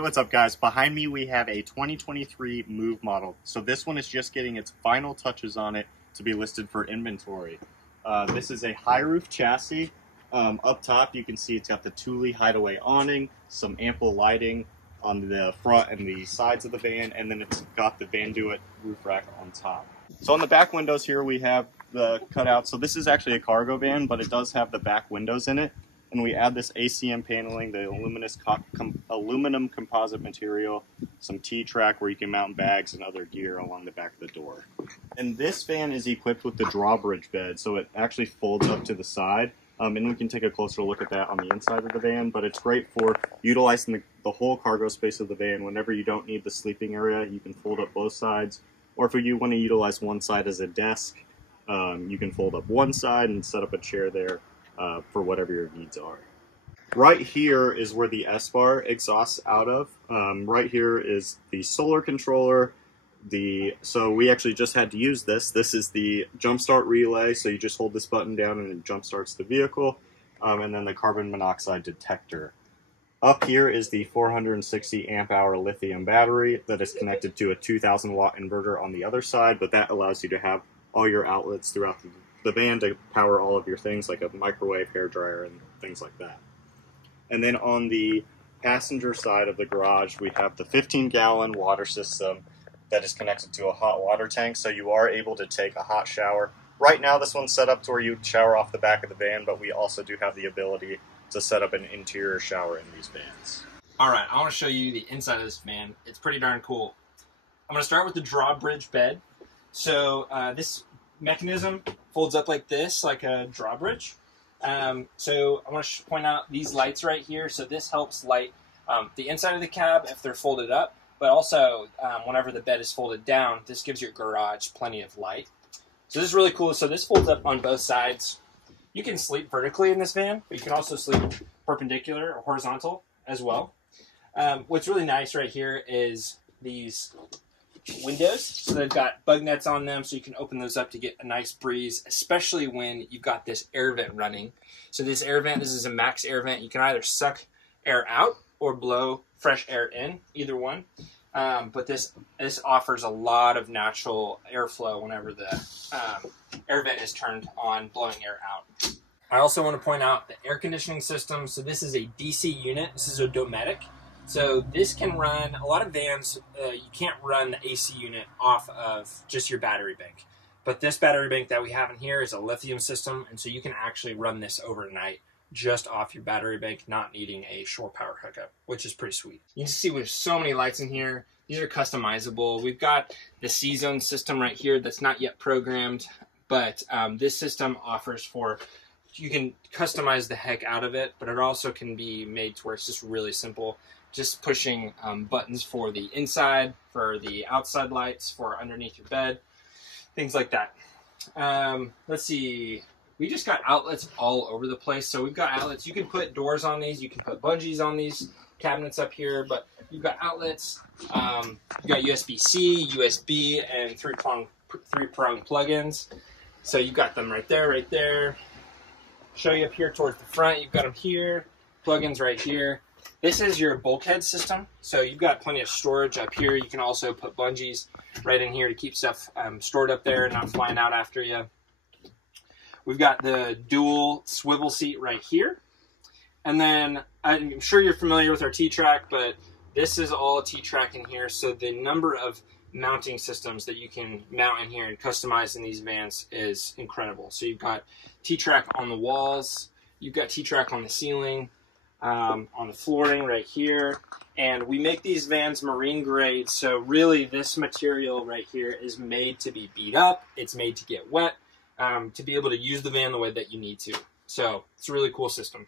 Hey, what's up guys? Behind me we have a 2023 MOOV model. So this one is just getting its final touches on it to be listed for inventory. This is a high roof chassis. Up top you can see it's got the Thule hideaway awning, some ample lighting on the front and the sides of the van, and then it's got the Vandoit roof rack on top. So on the back windows here we have the cutout. So this is actually a cargo van, but it does have the back windows in it. And we add this ACM paneling, the aluminum composite material, some T-track where you can mount bags and other gear along the back of the door. And this van is equipped with the drawbridge bed, so it actually folds up to the side. And we can take a closer look at that on the inside of the van, but it's great for utilizing the whole cargo space of the van. Whenever you don't need the sleeping area, you can fold up both sides. Or if you want to utilize one side as a desk, you can fold up one side and set up a chair there. For whatever your needs are. Right here is where the S-bar exhausts out of. Right here is the solar controller. So we actually just had to use this. This is the jump start relay, so you just hold this button down and it jump starts the vehicle. And then the carbon monoxide detector. Up here is the 460 amp hour lithium battery that is connected to a 2000 watt inverter on the other side, but that allows you to have all your outlets throughout the van to power all of your things like a microwave, hairdryer, and things like that. And then on the passenger side of the garage, we have the 15-gallon water system that is connected to a hot water tank, so you are able to take a hot shower. Right now, this one's set up to where you shower off the back of the van, but we also do have the ability to set up an interior shower in these vans. Alright, I want to show you the inside of this van. It's pretty darn cool. I'm going to start with the drawbridge bed. So this mechanism folds up like this, like a drawbridge. So I want to point out these lights right here. So this helps light the inside of the cab if they're folded up, but also whenever the bed is folded down, this gives your garage plenty of light. So this is really cool. So this folds up on both sides. You can sleep vertically in this van, but you can also sleep perpendicular or horizontal as well. What's really nice right here is these windows. So they've got bug nets on them, so you can open those up to get a nice breeze, especially when you've got this air vent running. So this air vent, this is a max air vent. You can either suck air out or blow fresh air in, either one. But this offers a lot of natural airflow whenever the air vent is turned on, blowing air out. I also want to point out the air conditioning system. So this is a DC unit. This is a Dometic. So this can run, a lot of vans, you can't run the AC unit off of just your battery bank. But this battery bank that we have in here is a lithium system, and so you can actually run this overnight just off your battery bank, not needing a shore power hookup, which is pretty sweet. You can see we have so many lights in here. These are customizable. We've got the C-zone system right here that's not yet programmed, but this system offers for, you can customize the heck out of it, but it also can be made to where it's just really simple. Just pushing buttons for the inside, for the outside lights, for underneath your bed, things like that. Let's see. We just got outlets all over the place. So we've got outlets. You can put doors on these. You can put bungees on these cabinets up here. But you've got outlets. You've got USB-C, USB, and three-prong plugins. So you've got them right there, right there. Show you up here towards the front. You've got them here. Plugins right here. This is your bulkhead system, so you've got plenty of storage up here. You can also put bungees right in here to keep stuff stored up there and not flying out after you. We've got the dual swivel seat right here. And then I'm sure you're familiar with our T-track, but this is all T-track in here, so the number of mounting systems that you can mount in here and customize in these vans is incredible. So you've got T-track on the walls, you've got T-track on the ceiling, on the flooring right here, and we make these vans marine grade, so really this material right here is made to be beat up, it's made to get wet, to be able to use the van the way that you need to. So it's a really cool system.